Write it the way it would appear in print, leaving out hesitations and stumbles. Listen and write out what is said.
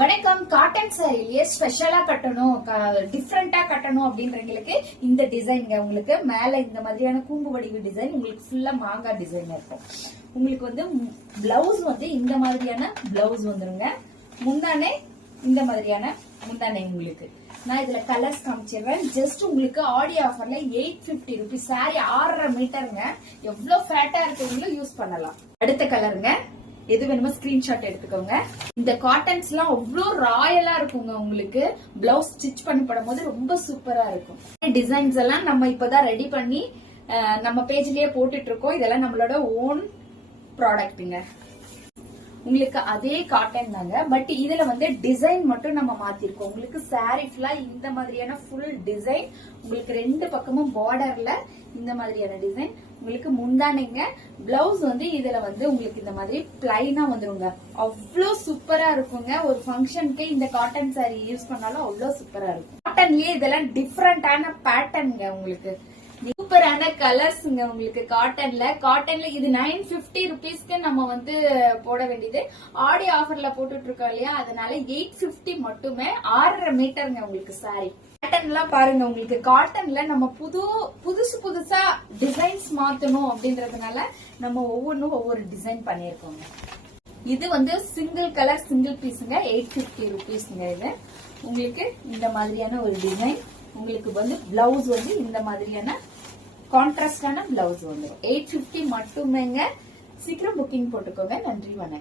வணக்கம். காட்டன் சாரிலேயே ஸ்பெஷலா கட்டணும், டிஃப்ரெண்டா கட்டணும் அப்படின்றவங்களுக்கு இந்த டிசைன்ங்க. உங்களுக்கு மேல இந்த மாதிரியான கூம்பு வடிவு டிசைன், உங்களுக்கு ஃபுல்லா மாங்காய் டிசைன் இருக்கும். உங்களுக்கு வந்து பிளவுஸ் வந்து இந்த மாதிரியான பிளவுஸ் வந்துருங்க. முந்தானே இந்த மாதிரியான முந்தானே. உங்களுக்கு நான் இதுல கலர்ஸ் காமிச்சிடுறேன். ஜஸ்ட் உங்களுக்கு ஆடியோ ஆஃபர்ல 850 rupees. சாரி 6.5 மீட்டருங்க. எவ்வளவு ஃபேட்டா இருக்கவங்களும் யூஸ் பண்ணலாம். அடுத்த கலருங்க. எது வேணுமோ ஸ்கிரீன்ஷாட் எடுத்துக்கோங்க. இந்த காட்டன்ஸ் எல்லாம் அவ்வளவு ராயலா இருக்குங்க. உங்களுக்கு பிளவுஸ் ஸ்டிச் பண்ணி போடும் போது ரொம்ப சூப்பரா இருக்கும். டிசைன்ஸ் எல்லாம் நம்ம இப்பதான் ரெடி பண்ணி நம்ம பேஜ்லயே போட்டுட்டு இருக்கோம். இதெல்லாம் நம்மளோட ஓன் ப்ராடக்ட்டுங்க. உங்களுக்கு அதே காட்டன் தாங்க, பட் இதுல வந்து டிசைன் மட்டும் நம்ம மாத்திருக்கோம். உங்களுக்கு சாரி ஃபுல்லா இந்த மாதிரியான ஃபுல் டிசைன். உங்களுக்கு ரெண்டு பக்கமும் பார்டர்ல இந்த மாதிரியான டிசைன். உங்களுக்கு முந்தானைங்க. பிளவுஸ் வந்து இதுல வந்து உங்களுக்கு இந்த மாதிரி பிளைனா வந்துருங்க. அவ்வளவு சூப்பரா இருக்குங்க. ஒரு ஃபங்க்ஷனுக்கு இந்த காட்டன் சாரி யூஸ் பண்ணாலும் அவ்வளவு சூப்பரா இருக்கும். காட்டன்லயே இதெல்லாம் டிஃப்ரெண்டான பேட்டர்ன்ங்க. உங்களுக்கு சூப்பரான கலர்ஸ்ங்க. உங்களுக்கு காட்டன்ல இது 950 rupeesக்கு நம்ம வந்து போட வேண்டியது. ஆடியோ ஆஃபர்ல போட்டுட்டு இருக்கோம் இல்லையா, அதனால 850 மட்டுமே. 6.5 மீட்டருங்க உங்களுக்கு சாரி. பேட்டர்ன் எல்லாம் பாருங்க. உங்களுக்கு காட்டன்ல நம்ம புதுசா டிசைன்ஸ் மாத்தணும் அப்படின்றதுனால நம்ம ஒவ்வொன்றும் ஒவ்வொரு டிசைன் பண்ணிருக்கோங்க. இது வந்து சிங்கிள் கலர் சிங்கிள் பீஸுங்க. 850 rupeesங்க. இது உங்களுக்கு இந்த மாதிரியான ஒரு டிசைன். உங்களுக்கு வந்து பிளவுஸ் வந்து இந்த மாதிரியான கான்ட்ராஸ்டான பிளவுஸ் வந்துடும். 850 மட்டுமேங்க. சீக்கிரம் புக்கிங் போட்டுக்கோங்க. நன்றி, வணக்கம்.